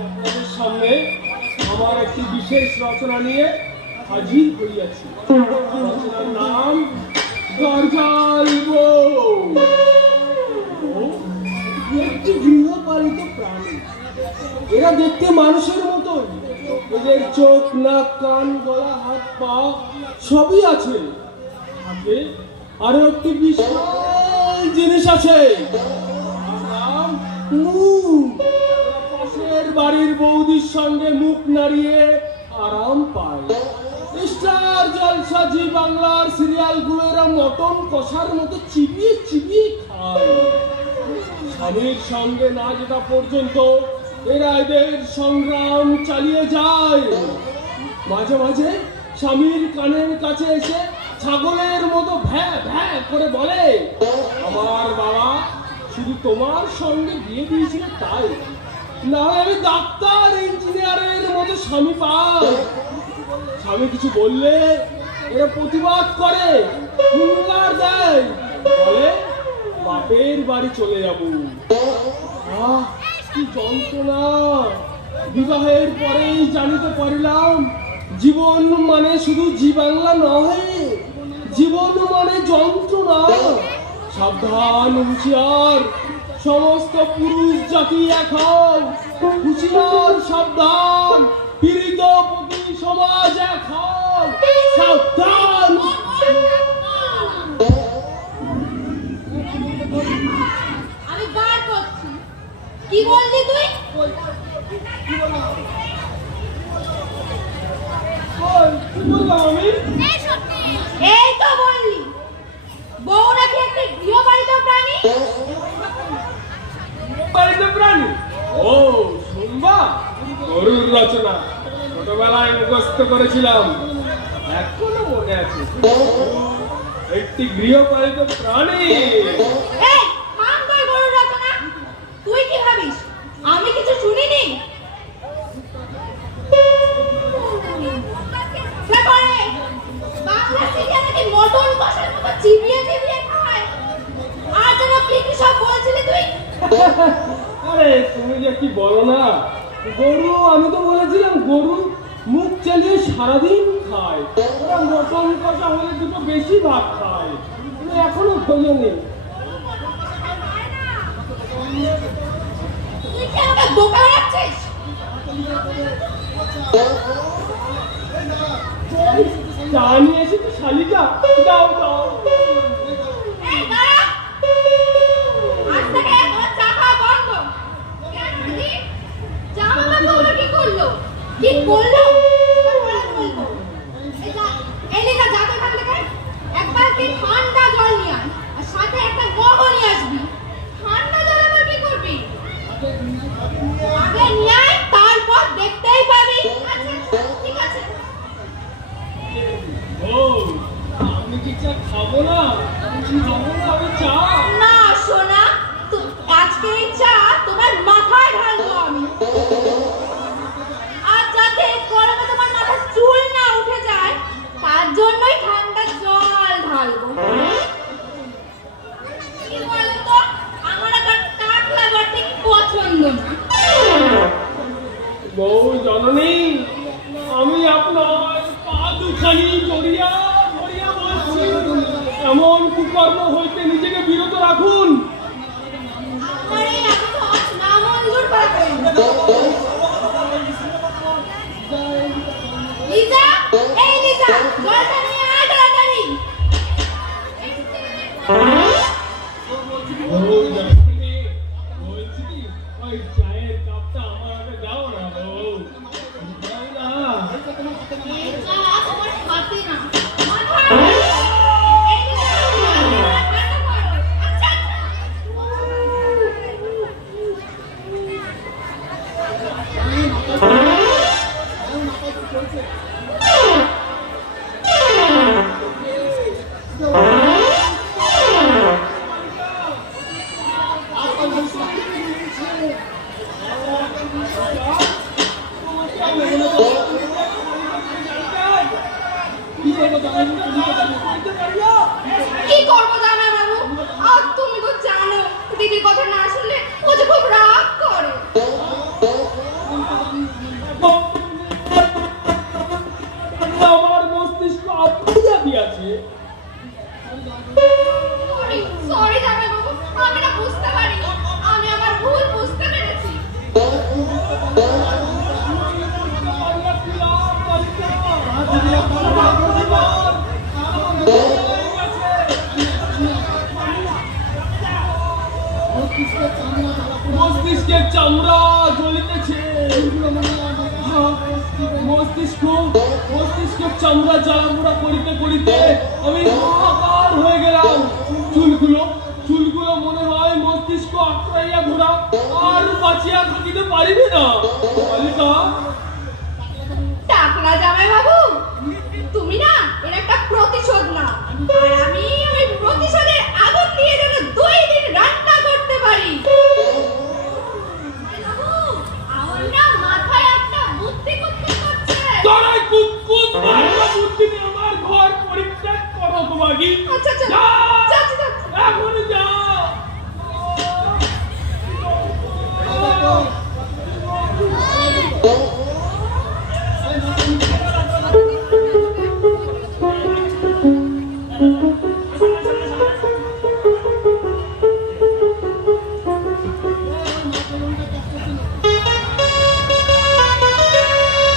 আপনাদের সামনে আমার একটি বিশেষ রচনা নিয়ে হাজির হইয়াছি। রচনার নাম গরজাল বউ। একটি গৃহপালিত প্রাণী। এরা দেখতে মানুষের মতো, এদের চোখ, নাক, কান, গলা, হাত, পা সবই আছে। থাকে আরো একটি বিশাল জিনিস আছে, পাশের বাড়ির বৌদির সঙ্গে মুখ নাড়িয়ে আরাম পায়। স্টার জলসা, জি বাংলার সিরিয়ালগুলো এরা মটন কষার মতো চিবিয়ে চিবিয়ে খায়। স্বামীর সঙ্গে না যেটা পর্যন্ত এরা এদের সংগ্রাম চালিয়ে যায়। মাঝে মাঝে স্বামীর কানের কাছে এসে ছাগলের মতো ভ্যা ভ্যা করে বলে, আমার বাবা শুধু তোমার সঙ্গে বিয়ে দিয়েছিল তাই, না আমি ডাক্তার ইঞ্জিনিয়ারের মতো স্বামী পাই। স্বামী কিছু বললে এরা প্রতিবাদ করে, হুঙ্কার দেয়, বলে বাপের বাড়ি চলে যাবো। কি যন্ত্রণা! বিবাহের পরেই জানিতে পারিলাম জীবন মানে শুধু জি বাংলা নয়, জীবন মানে যন্ত্রণা। সাবধান, হুঁশিয়ার সমস্ত পুরুষ জাতি এখন, হুঁশিয়ার সাবধান, পীড়িত প্রতি সমাজ এখন সাবধান। আমি বার করছি। কি বললি তুই? এই তো বললি বউ নাকি একটা গৃহপালিত প্রাণী। পালিত প্রাণী? ও শুনবা, গরুর রচনা ছোটবেলায় মুখস্থ করেছিলাম, এখনো মনে আছে। একটি গৃহপালিত প্রাণী। এই থাম তোর গরুর রচনা। তুই কি ভাবিস আমি কিছু শুনিনি? বাংলা সিরিয়াল নাকি মটন কষার মতো চিবিয়ে চিবিয়ে খায়। আর যেন কি কি সব বলছিলি তুই? আরে তুমি যে কি বলো না, গরু, আমি তো বলেছিলাম গরু মুখ চালিয়ে সারাদিন খায়। ওরা মটন কষা হলে দুটো বেশি ভাত খায়। তুমি এখনো খোঁজোনি? তুই কি আমাকে বোকা বানাচ্ছিস? চা নিয়ে এসে তো শালিকা, দাও দাও। এই দাঁড়া, আজ থেকে তোর চা খাওয়া বন্ধ। কেন দিদি? জামা কাপড়গুলো কি করলো? কি করলো? বলবো। এই লেখা যাতে থাকলে কেন? একবার কি ঠান্ডা জল নিয়ে আয়, আর সাথে একটা মগও নিয়ে আসবি। ঠান্ডা জল আবার কি করবি? আগে নিয়ে আয়, তারপর দেখতেই পাবি। আচ্ছা ঠিক আছে। ও আমি কি চা খাবো না? আমি চা না সোনা, আজকে এই চা তোমার মাথায় ঢালবো আমি। আর যাতে গরমে তোমার মাথার চুল না উঠে যায় তার জন্যই ঠান্ডা জল ঢালবো। কি বলতো, আমার আবার টাকলা বাটি পছন্দ না। বউ জননী, আমি আপনার পা দুখানি জড়িয়া ধরিয়া বলছি, এমন কুকর্ম হইতে নিজেকে বিরত রাখুন। আমার এই আত্মহত না মঞ্জুর করা হয়নি। লিজা, এই লিজা, জলটা নিয়ে আয় তাড়াতাড়ি। বলছি কি, ওই চায়ের কাপটা আমার হাতে দাও না বউ, দাও না। এই চা তোমার হাতে না, কি করবো জানা বাবু? দিদির কথা না শুনলে ও যে খুব রাগ করে। আমার মস্তিষ্ক আবুজা দিয়েছে। সরি জামাইবাবু, আমি না বুঝতে পারিনি, আমি আমার ভুল বুঝতে পেরেছি। মস্তিষ্কের চামড়া জ্বলিতেছে। মস্তিষ্কের চামড়া জ্বালাপোড়া করিতে করিতে আমি হাহাকার হয়ে গেলাম। চুলগুলো মনে হয় মস্তিষ্ক আঁকড়াইয়া ঘোরা আর বাঁচিয়া থাকিতে পারিবে না। বালিকা, টাকলা জামাইবাবু, তুমি না এর একটা প্রতিশোধ নাও। আর